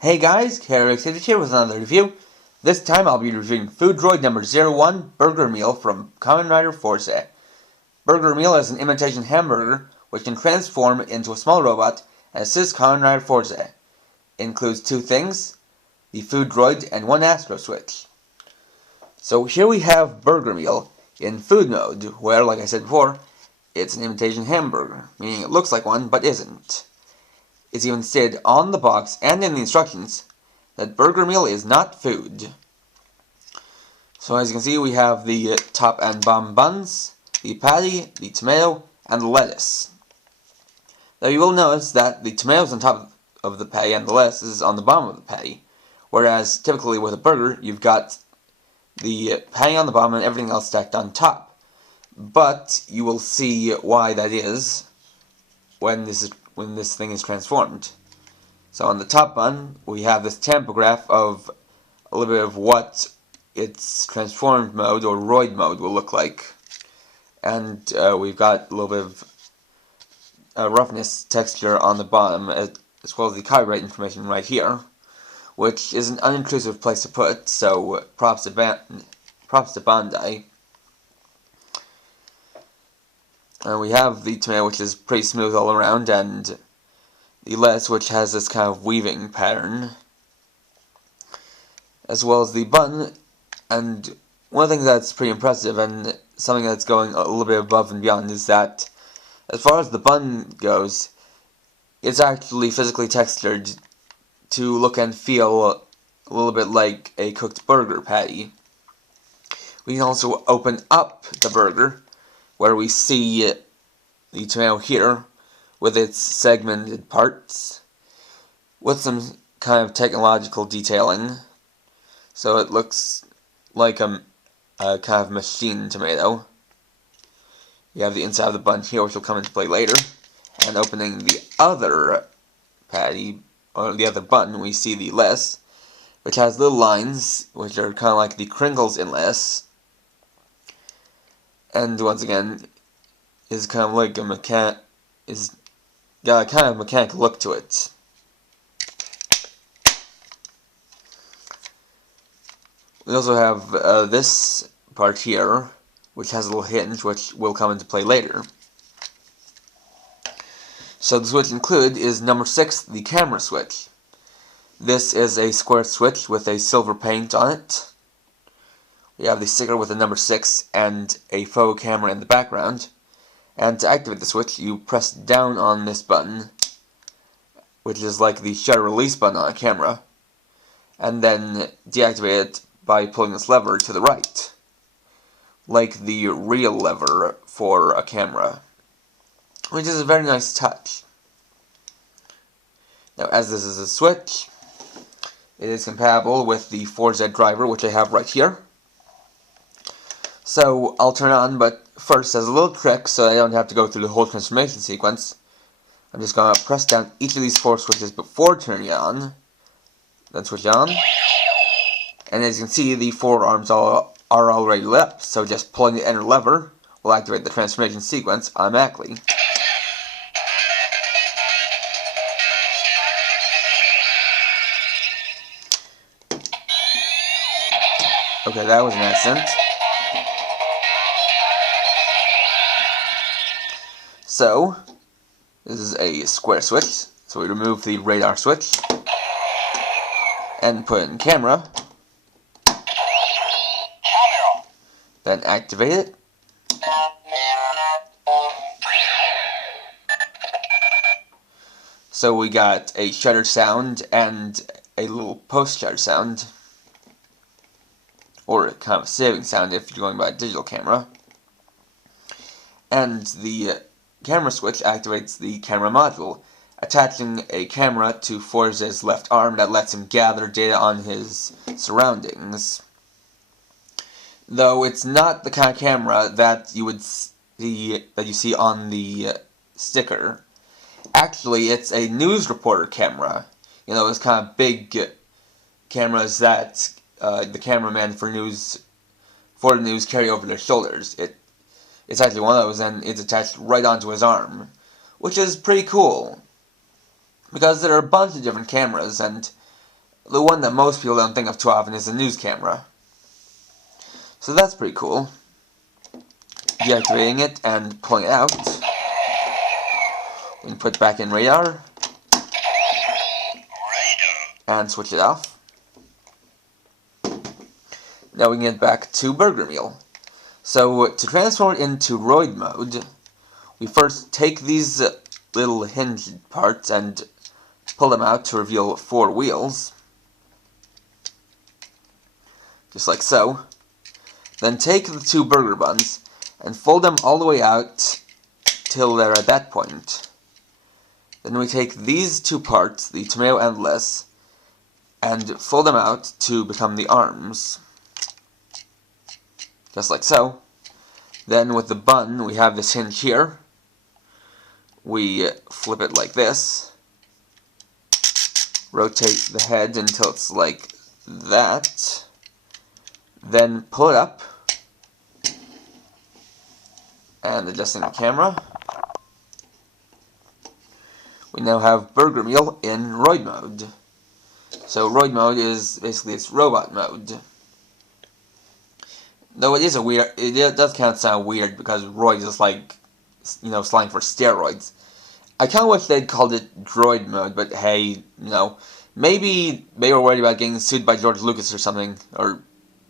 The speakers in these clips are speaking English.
Hey guys, Carrot here with another review. This time I'll be reviewing Foodroid number 01, BurgerMeal from Kamen Rider Forza. BurgerMeal is an imitation hamburger which can transform into a small robot and assist Kamen Rider Forza. It includes two things, the Foodroid and one Astro Switch. So here we have BurgerMeal in food mode, where, like I said before, it's an imitation hamburger, meaning it looks like one but isn't. It's even stated on the box and in the instructions that BurgerMeal is not food. So as you can see, we have the top and bottom buns, the patty, the tomato, and the lettuce. Now you will notice that the tomatoes on top of the patty and the lettuce is on the bottom of the patty, whereas typically with a burger you've got the patty on the bottom and everything else stacked on top. But you will see why that is when this thing is transformed. So on the top bun, we have this tampograph of a little bit of what its transformed mode or roid mode will look like. And we've got a little bit of roughness texture on the bottom, as well as the copyright information right here, which is an unintrusive place to put, so props to Bandai. We have the tomato, which is pretty smooth all around, and the lettuce, which has this kind of weaving pattern, as well as the bun. And one of the things that's pretty impressive, and something that's going a little bit above and beyond, is that as far as the bun goes, it's actually physically textured to look and feel a little bit like a cooked burger patty. We can also open up the burger, where we see the tomato here with its segmented parts with some kind of technological detailing, so it looks like a kind of machine tomato. You have the inside of the bun here, which will come into play later, and opening the other patty, or the other bun, we see the lettuce, which has little lines, which are kind of like the crinkles in lettuce. And once again, is kind of like got a kind of mechanical look to it. We also have this part here, which has a little hinge, which will come into play later. So the switch included is number 6, the camera switch. This is a square switch with a silver paint on it. We have the sticker with the number 6 and a photo camera in the background. And to activate the switch, you press down on this button, which is like the shutter release button on a camera, and then deactivate it by pulling this lever to the right, like the real lever for a camera, which is a very nice touch. Now, as this is a switch, it is compatible with the Forza driver, which I have right here. So I'll turn it on, but first, as a little trick, so I don't have to go through the whole transformation sequence, I'm just going to press down each of these 4 switches before turning it on, then switch it on, and as you can see, the 4 arms are already lit up, so just pulling the enter lever will activate the transformation sequence automatically. Okay, that was an accident. So, this is a square switch, so we remove the radar switch, and put in camera, then activate it, so we got a shutter sound and a little post-shutter sound, or kind of a saving sound if you're going by a digital camera, and the camera switch activates the camera module, attaching a camera to Forza's left arm that lets him gather data on his surroundings. Though it's not the kind of camera that you see on the sticker. Actually, it's a news reporter camera. You know, those kind of big cameras that the cameraman for the news carry over their shoulders. It's actually one of those, and it's attached right onto his arm, which is pretty cool, because there are a bunch of different cameras, and the one that most people don't think of too often is the news camera. So that's pretty cool. Deactivating it and pulling it out. We can put it back in radar. And switch it off. Now we can get back to BurgerMeal. So to transform it into Roid mode, we first take these little hinge parts and pull them out to reveal 4 wheels. Just like so. Then take the 2 burger buns and fold them all the way out till they're at that point. Then we take these 2 parts, the tomato and lettuce, and fold them out to become the arms. Just like so. Then with the bun, we have this hinge here. We flip it like this. Rotate the head until it's like that. Then pull it up. And adjusting the camera. We now have BurgerMeal in Roid mode. So Roid mode is basically its robot mode. Though it does kind of sound weird because Roid is like, slang for steroids. I kind of wish they'd called it Droid mode, but hey, maybe they were worried about getting sued by George Lucas or something, or,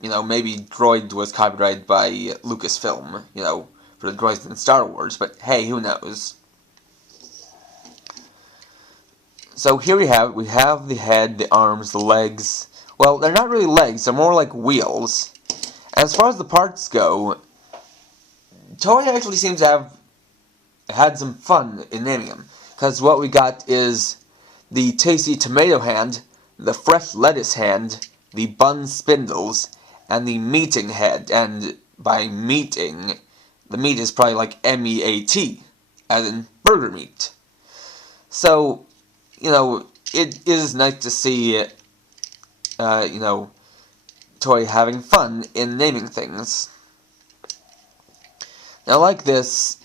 maybe Droid was copyrighted by Lucasfilm, for the droids in Star Wars, but hey, who knows. So here we have the head, the arms, the legs. Well, they're not really legs, they're more like wheels. As far as the parts go, Toei actually seems to have had some fun in naming them. Because what we got is the tasty tomato hand, the fresh lettuce hand, the bun spindles, and the meating head. And by meating, the meat is probably like M-E-A-T, as in burger meat. So, it is nice to see, Toei having fun in naming things. Now, like this,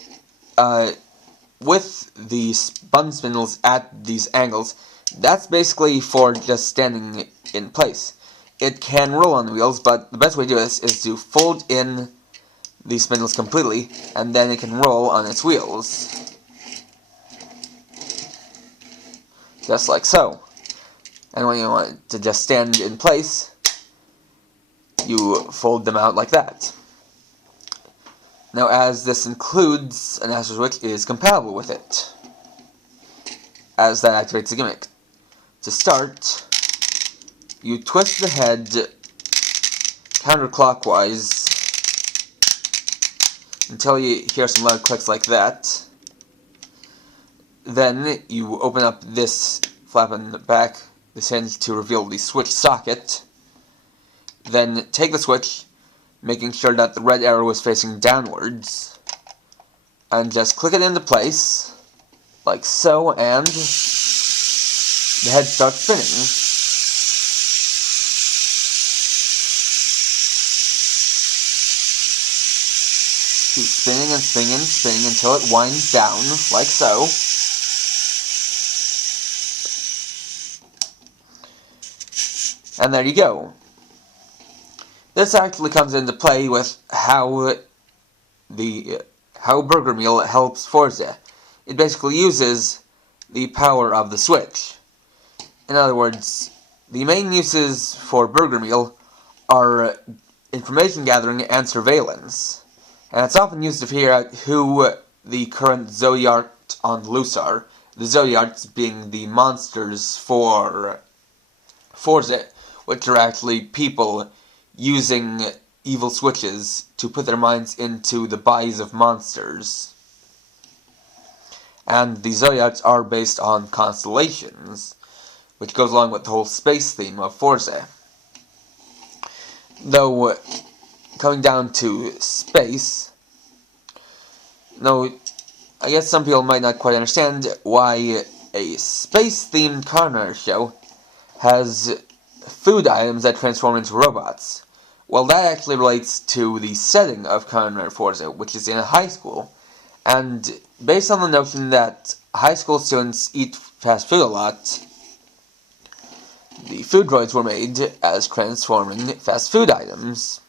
with the bun spindles at these angles, that's basically for just standing in place. It can roll on the wheels, but the best way to do this is to fold in the spindles completely, and then it can roll on its wheels. Just like so. And when you want it to just stand in place, you fold them out like that. Now, as this includes an Astro Switch, it is compatible with it, as that activates the gimmick. To start, you twist the head counterclockwise until you hear some loud clicks like that. Then you open up this flap in the back, this hinge, to reveal the switch socket. Then take the switch, making sure that the red arrow is facing downwards, and just click it into place, like so, and the head starts spinning. Keep spinning and spinning and spinning until it winds down, like so. And there you go. This actually comes into play with how BurgerMeal helps Forza. It basically uses the power of the Switch. In other words, the main uses for BurgerMeal are information gathering and surveillance. And it's often used to figure out who the current Zodiacs on the loose are. The Zodiacs being the monsters for Forza, which are actually people using evil switches to put their minds into the bodies of monsters. And the Zodiacs are based on constellations, which goes along with the whole space theme of Forza. Though, coming down to space, I guess some people might not quite understand why a space-themed car show has food items that transform into robots. Well, that actually relates to the setting of Kamen Rider Forza, which is in a high school. And based on the notion that high school students eat fast food a lot, the Foodroids were made as transforming fast food items.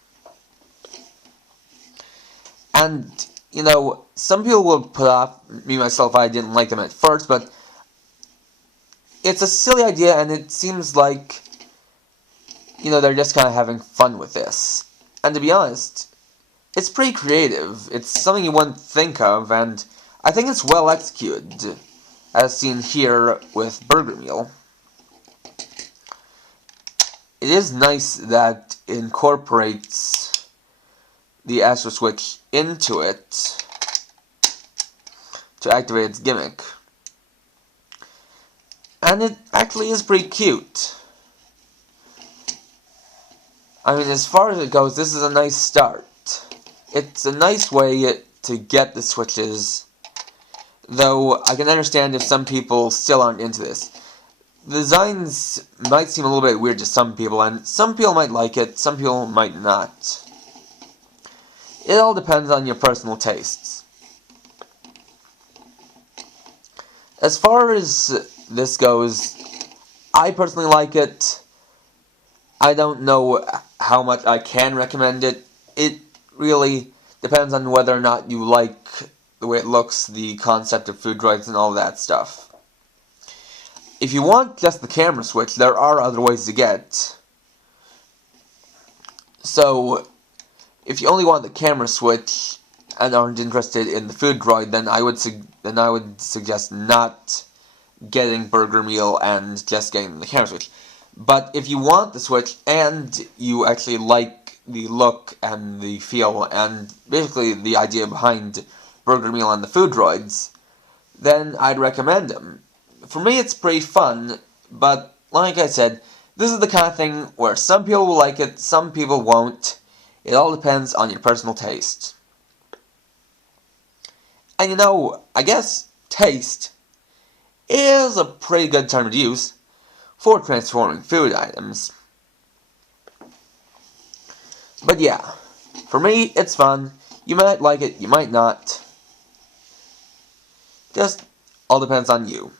And, you know, some people will put off, me myself, I didn't like them at first, but it's a silly idea, and it seems like, you know, they're just kind of having fun with this. And to be honest, it's pretty creative. It's something you wouldn't think of, and I think it's well executed, as seen here with BurgerMeal. It is nice that it incorporates the Astro Switch into it to activate its gimmick. And it actually is pretty cute. I mean, as far as it goes, this is a nice start. It's a nice way to get the switches, though I can understand if some people still aren't into this. The designs might seem a little bit weird to some people, and some people might like it, some people might not. It all depends on your personal tastes. As far as this goes, I personally like it. I don't know how much I can recommend it. It really depends on whether or not you like the way it looks, the concept of Foodroids and all that stuff. If you want just the camera switch, there are other ways to get. So, if you only want the camera switch and aren't interested in the Foodroid, then I would suggest not getting BurgerMeal and just getting the camera switch. But if you want the switch and you actually like the look and the feel and basically the idea behind BurgerMeal and the Foodroids, then I'd recommend them. For me, it's pretty fun, but like I said, this is the kind of thing where some people will like it, some people won't. It all depends on your personal taste. And you know, I guess taste is a pretty good term to use for transforming food items. But yeah, for me, it's fun. You might like it, you might not. Just all depends on you.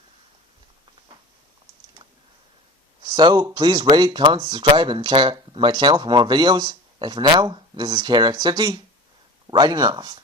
So, please rate, comment, subscribe, and check out my channel for more videos. And for now, this is KRX50, writing off.